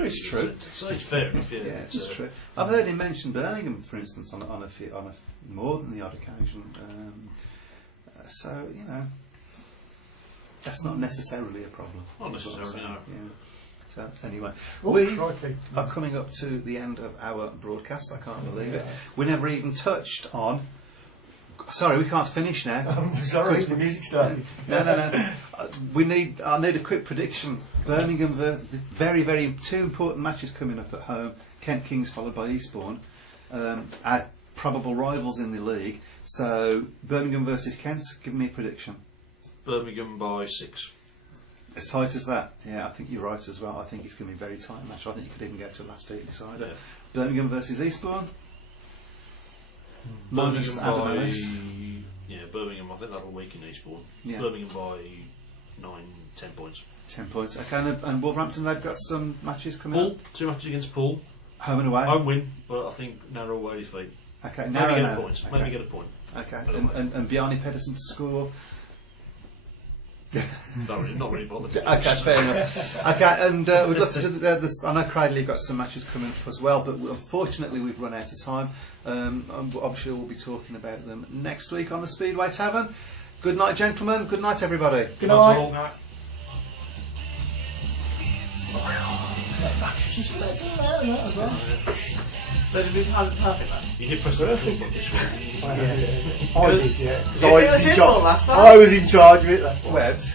It's true. So it's fair enough, yeah. Yeah, it's true. I've heard him mention Birmingham, for instance, on a more than the odd occasion. So, you know, that's not necessarily a problem. Not necessarily, no. Yeah. So, anyway, we are coming up to the end of our broadcast. I can't believe it. We never even touched on... Sorry, we can't finish now. I'm sorry, the music started. No. I need a quick prediction. Birmingham, very, very two important matches coming up at home. Kent Kings followed by Eastbourne. Our probable rivals in the league. So, Birmingham versus Kent, give me a prediction. Birmingham by 6. As tight as that? Yeah, I think you're right as well. I think it's going to be a very tight match. I think you could even get to a last eight decider. Yeah. Birmingham versus Eastbourne? Minus Adam Ellis. Yeah, Birmingham, I think that'll weaken Eastbourne. Yeah. Birmingham by 9-10 points. 10 points. Okay, and Wolverhampton, they've got some matches coming up? 2 matches against Poole. Home and away? Home win, but I think narrow away defeat. Okay, maybe get a point. Okay. Maybe get a point. Okay, and Bjarni Pedersen to score? Not really bothered. Okay, fair enough. Okay, and we'd love to do this. I know Cradley got some matches coming up as well, but unfortunately we've run out of time. I'm sure we'll be talking about them next week on the Speedway Tavern. Good night, gentlemen. Good night, everybody. Good night. You did press perfect this one. I did, yeah. It was his fault last time. I was in charge of it. That's why. Webbs.